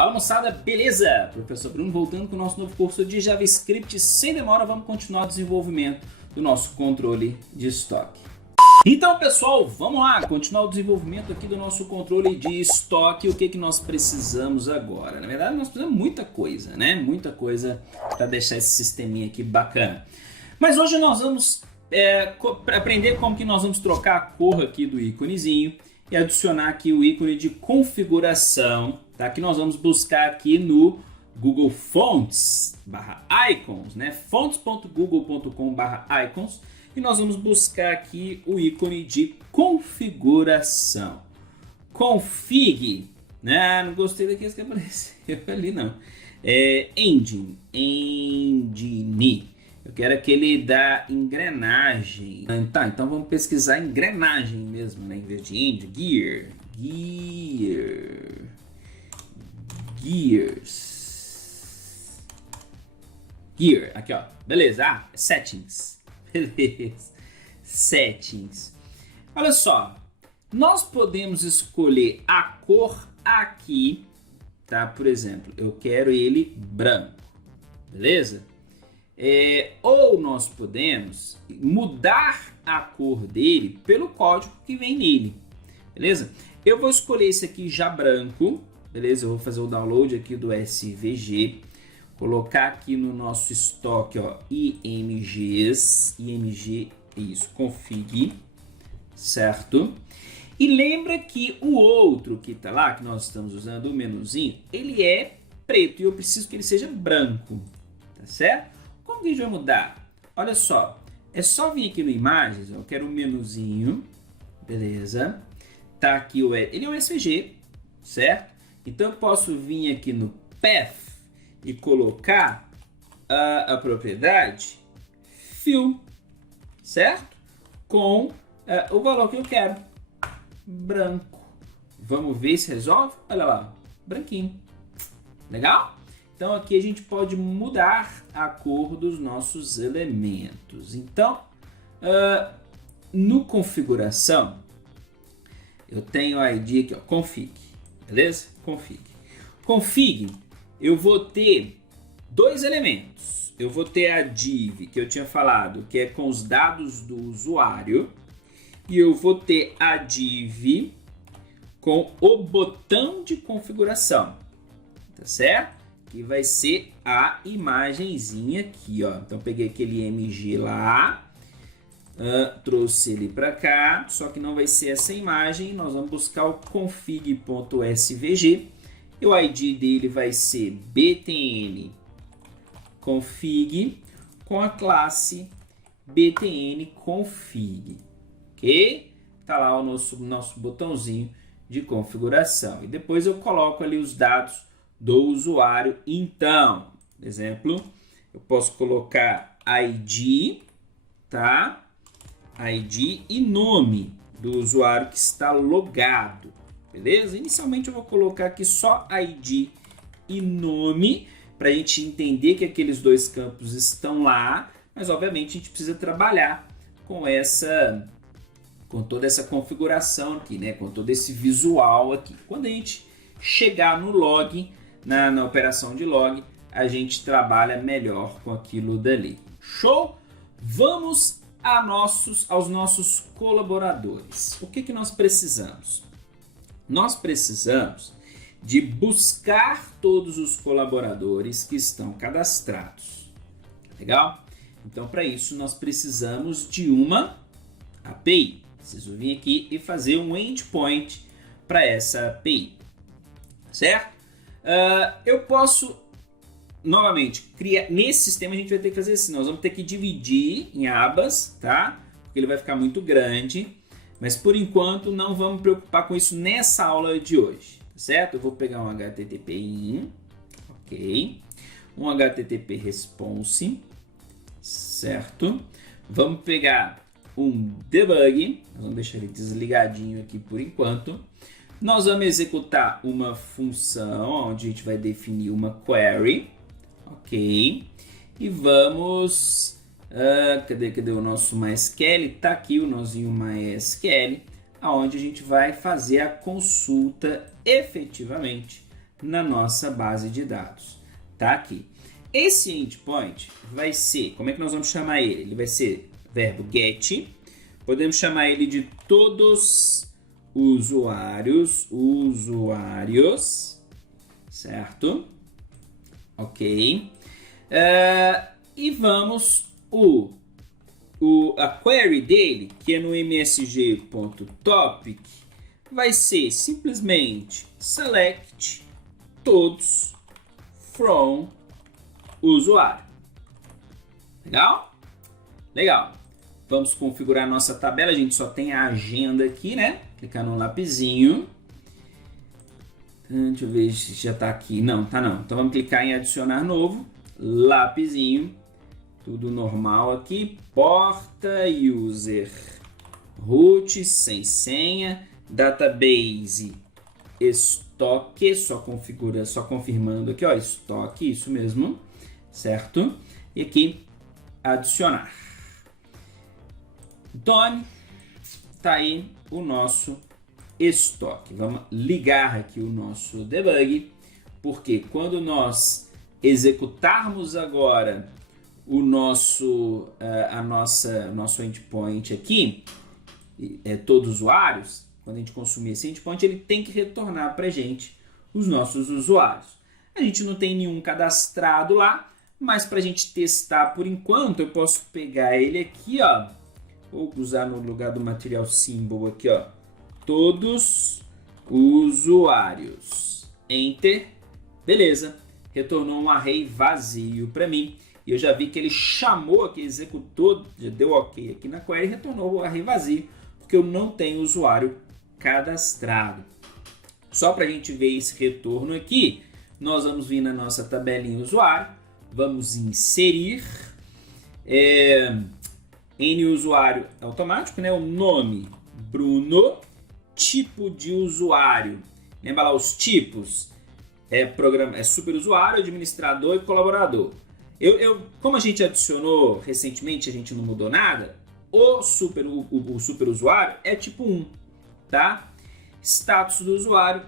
Fala moçada, beleza? Professor Bruno voltando com o nosso novo curso de JavaScript. Sem demora, vamos continuar o desenvolvimento do nosso controle de estoque. Então pessoal, vamos lá, continuar o desenvolvimento aqui do nosso controle de estoque. O que nós precisamos agora? Na verdade nós precisamos muita coisa, né? Muita coisa para deixar esse sisteminha aqui bacana. Mas hoje nós vamos aprender como que nós vamos trocar a cor aqui do íconezinho e adicionar aqui o ícone de configuração, tá? Que nós vamos buscar aqui no Google Fonts /icons, né? fonts.google.com/icons, e nós vamos buscar aqui o ícone de configuração. Config, né? Não gostei daqueles que apareceu ali não. Engine. Eu quero aquele da engrenagem. Tá, então vamos pesquisar engrenagem mesmo, né? Em vez de engine, gear, aqui ó, beleza, settings, beleza, settings. Olha só, nós podemos escolher a cor aqui, tá? Por exemplo, eu quero ele branco, beleza? Ou nós podemos mudar a cor dele pelo código que vem nele, beleza? Eu vou escolher esse aqui já branco, beleza? Eu vou fazer o download aqui do SVG, colocar aqui no nosso estoque, ó, img, isso, config, certo? E lembra que o outro que tá lá, que nós estamos usando, o menuzinho, ele é preto e eu preciso que ele seja branco, tá certo? Como que a gente vai mudar? Olha só, é só vir aqui no imagens, eu quero um menuzinho, beleza? Tá aqui ele é um SVG, certo? Então eu posso vir aqui no Path e colocar a propriedade Fill, certo? Com o valor que eu quero, branco. Vamos ver se resolve? Olha lá, branquinho. Legal? Então aqui a gente pode mudar a cor dos nossos elementos. Então, no configuração, eu tenho a ID aqui, ó, config, beleza? Config, eu vou ter dois elementos. Eu vou ter a div, que eu tinha falado, que é com os dados do usuário. E eu vou ter a div com o botão de configuração, tá certo? Que vai ser a imagenzinha aqui, ó. Então peguei aquele MG lá, trouxe ele para cá, só que não vai ser essa imagem. Nós vamos buscar o config.svg e o ID dele vai ser btn config com a classe btn config, ok? Tá lá o nosso botãozinho de configuração e depois eu coloco ali os dados do usuário. Então, por exemplo, eu posso colocar ID, tá? ID e nome do usuário que está logado, beleza? Inicialmente eu vou colocar aqui só ID e nome, para a gente entender que aqueles dois campos estão lá, mas obviamente a gente precisa trabalhar com toda essa configuração aqui, né? Com todo esse visual aqui. Quando a gente chegar no log, na operação de log, a gente trabalha melhor com aquilo dali. Show? Vamos aos nossos colaboradores. O que nós precisamos? Nós precisamos de buscar todos os colaboradores que estão cadastrados. Legal? Então, para isso, nós precisamos de uma API. Preciso vir aqui e fazer um endpoint para essa API. Certo? Eu posso, novamente, criar. Nesse sistema a gente vai ter que fazer assim. Nós vamos ter que dividir em abas, tá? Porque ele vai ficar muito grande. Mas por enquanto não vamos preocupar com isso nessa aula de hoje, tá certo? Eu vou pegar um HTTP in, ok? Um HTTP response, certo? Vamos pegar um debug, vamos deixar ele desligadinho aqui por enquanto. Nós vamos executar uma função onde a gente vai definir uma query, ok? E vamos, cadê o nosso MySQL? Tá aqui o nozinho MySQL, onde a gente vai fazer a consulta efetivamente na nossa base de dados. Tá aqui. Esse endpoint vai ser, como é que nós vamos chamar ele? Ele vai ser verbo get. Podemos chamar ele de todos usuários, certo? Ok. E vamos a query dele, que é no msg.topic, vai ser simplesmente select todos from usuário. Legal? Legal. Vamos configurar nossa tabela. A gente só tem a agenda aqui, né? Clicar no lapisinho. Deixa eu ver se já está aqui. Não, tá não. Então vamos clicar em adicionar novo. Lapisinho. Tudo normal aqui. Porta, user, root, sem senha. Database, estoque. Só confirmando aqui, ó. Estoque, isso mesmo. Certo? E aqui, adicionar. Done. Tá aí o nosso estoque. Vamos ligar aqui o nosso debug, porque quando nós executarmos agora o nosso endpoint aqui, todos os usuários, quando a gente consumir esse endpoint, ele tem que retornar para a gente os nossos usuários. A gente não tem nenhum cadastrado lá, mas para a gente testar por enquanto, eu posso pegar ele aqui, ó, vou usar no lugar do material symbol aqui, ó, todos usuários. Enter. Beleza. Retornou um array vazio para mim. E eu já vi que ele chamou aqui, executou, já deu ok aqui na query e retornou o array vazio, porque eu não tenho usuário cadastrado. Só para a gente ver esse retorno aqui, nós vamos vir na nossa tabelinha usuário, vamos inserir N usuário automático, né? O nome Bruno, tipo de usuário. Lembra lá os tipos? É superusuário, administrador e colaborador. Como a gente adicionou recentemente, a gente não mudou nada, o superusuário é tipo 1, tá? Status do usuário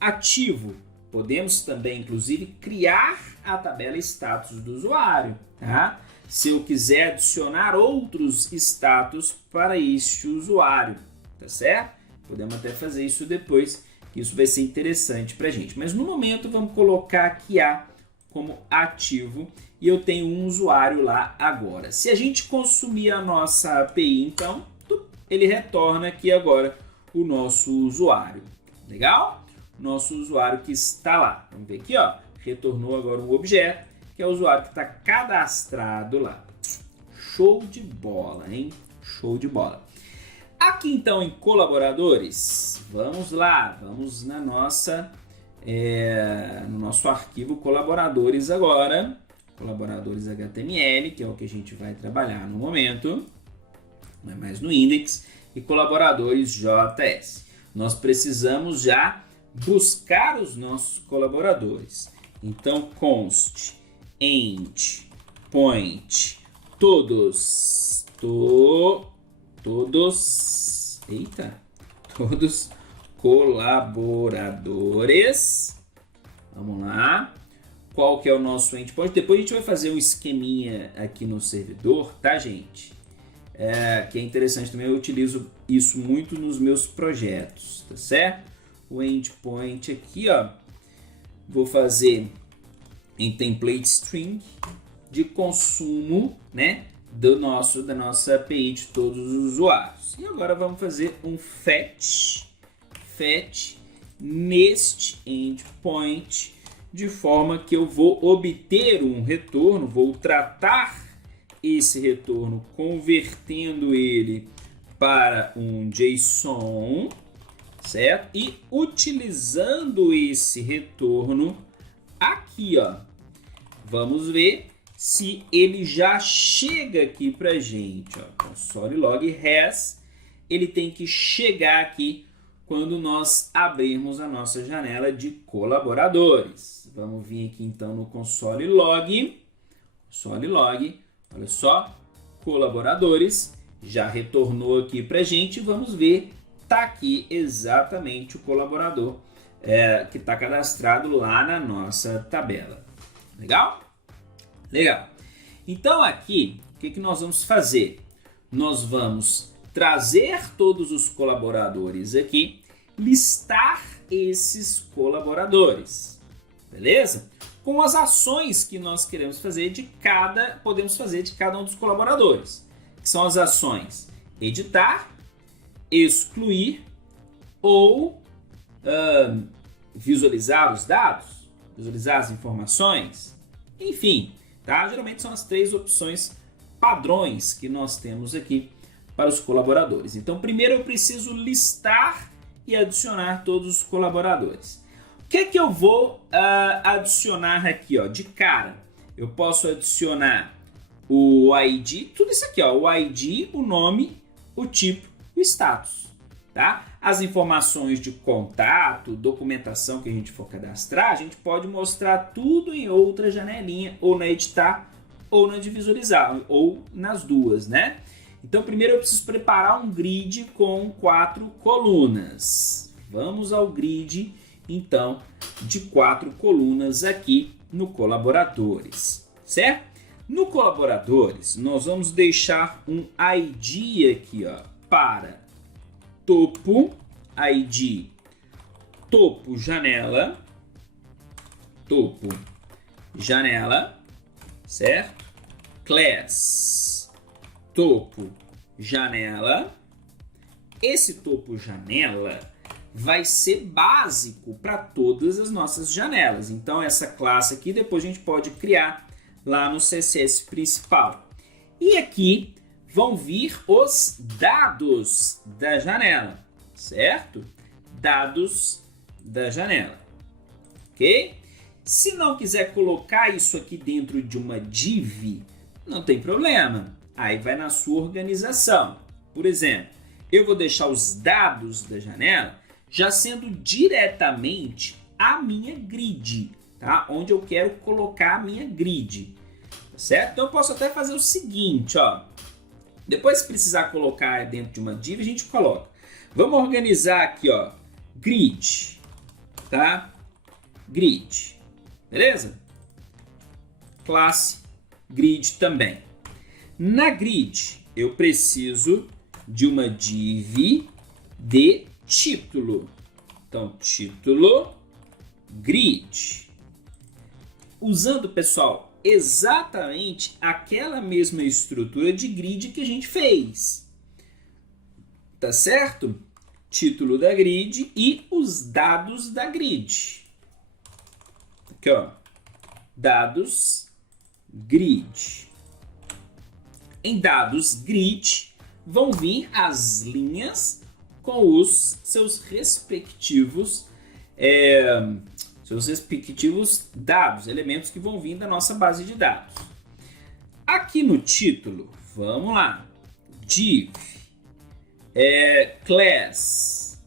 ativo. Podemos também, inclusive, criar a tabela status do usuário, tá? Se eu quiser adicionar outros status para este usuário, tá certo? Podemos até fazer isso depois, que isso vai ser interessante para a gente. Mas no momento vamos colocar aqui A como ativo e eu tenho um usuário lá agora. Se a gente consumir a nossa API, então, ele retorna aqui agora o nosso usuário. Legal? Nosso usuário que está lá. Vamos ver aqui, ó. Retornou agora um objeto, que é o usuário que está cadastrado lá. Show de bola, hein? Show de bola. Aqui então em colaboradores, vamos lá, vamos na nossa, no nosso arquivo colaboradores agora, colaboradores HTML, que é o que a gente vai trabalhar no momento, não é mais no index, e colaboradores JS. Nós precisamos já buscar os nossos colaboradores. Então const endpoint todos colaboradores. Vamos lá. Qual que é o nosso endpoint? Depois a gente vai fazer um esqueminha aqui no servidor, tá, gente? Que é interessante também, eu utilizo isso muito nos meus projetos, tá certo? O endpoint aqui, ó, vou fazer em template string de consumo, né, da nossa API de todos os usuários. E agora vamos fazer um fetch neste endpoint, de forma que eu vou obter um retorno, vou tratar esse retorno convertendo ele para um JSON, certo? E utilizando esse retorno aqui, ó, vamos ver se ele já chega aqui pra gente, ó, console log res, ele tem que chegar aqui quando nós abrirmos a nossa janela de colaboradores. Vamos vir aqui então no console log, olha só, colaboradores, já retornou aqui pra gente, vamos ver, tá aqui exatamente o colaborador que está cadastrado lá na nossa tabela. Legal? Legal. Então aqui, o que nós vamos fazer? Nós vamos trazer todos os colaboradores aqui, listar esses colaboradores, beleza? Com as ações que nós queremos fazer podemos fazer de cada um dos colaboradores, que são as ações editar, excluir ou visualizar os dados, visualizar as informações, enfim, tá? Geralmente são as 3 opções padrões que nós temos aqui para os colaboradores. Então, primeiro eu preciso listar e adicionar todos os colaboradores. O que é que eu vou adicionar aqui, ó, de cara? Eu posso adicionar o ID, tudo isso aqui, ó, o ID, o nome, o tipo, o status, tá? As informações de contato, documentação que a gente for cadastrar, a gente pode mostrar tudo em outra janelinha, ou na editar, ou na de visualizar, ou nas duas, né? Então, primeiro eu preciso preparar um grid com 4 colunas. Vamos ao grid, então, de 4 colunas aqui no colaboradores, certo? No colaboradores, nós vamos deixar um ID aqui, ó, para topo, ID, topo, janela, certo? Class, topo, janela. Esse topo janela vai ser básico para todas as nossas janelas. Então essa classe aqui depois a gente pode criar lá no CSS principal. E aqui vão vir os dados da janela, certo? Dados da janela, ok? Se não quiser colocar isso aqui dentro de uma div, não tem problema. Aí vai na sua organização. Por exemplo, eu vou deixar os dados da janela já sendo diretamente a minha grid, tá? Onde eu quero colocar a minha grid, tá certo? Então eu posso até fazer o seguinte, ó. Depois, se precisar colocar dentro de uma div, a gente coloca. Vamos organizar aqui, ó, grid, tá? Grid, beleza? Classe grid também. Na grid, eu preciso de uma div de título. Então, título, grid. Usando, pessoal, exatamente aquela mesma estrutura de grid que a gente fez. Tá certo? Título da grid e os dados da grid. Aqui, ó. Dados grid. Em dados grid vão vir as linhas com os seus respectivos dados, elementos que vão vir da nossa base de dados. Aqui no título, vamos lá, div, class,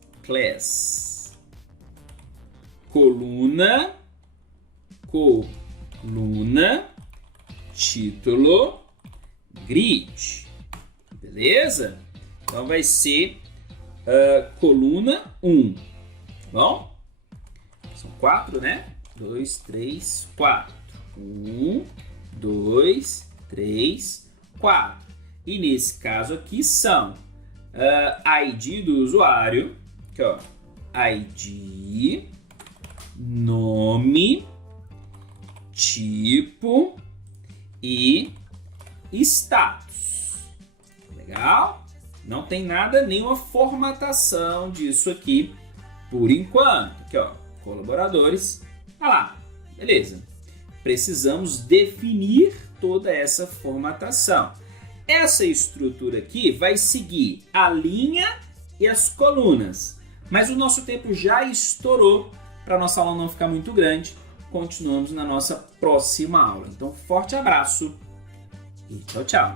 coluna, título, grid, beleza? Então vai ser coluna 1, tá bom? São 4, né? 2, 3, 4. 1, 2, 3, 4. E nesse caso aqui são ID do usuário, aqui, ó, ID, nome, tipo e status. Legal? Não tem nada, nenhuma formatação disso aqui por enquanto. Aqui, ó, colaboradores. Ah lá, beleza. Precisamos definir toda essa formatação. Essa estrutura aqui vai seguir a linha e as colunas. Mas o nosso tempo já estourou. Para a nossa aula não ficar muito grande, continuamos na nossa próxima aula. Então, forte abraço e tchau, tchau.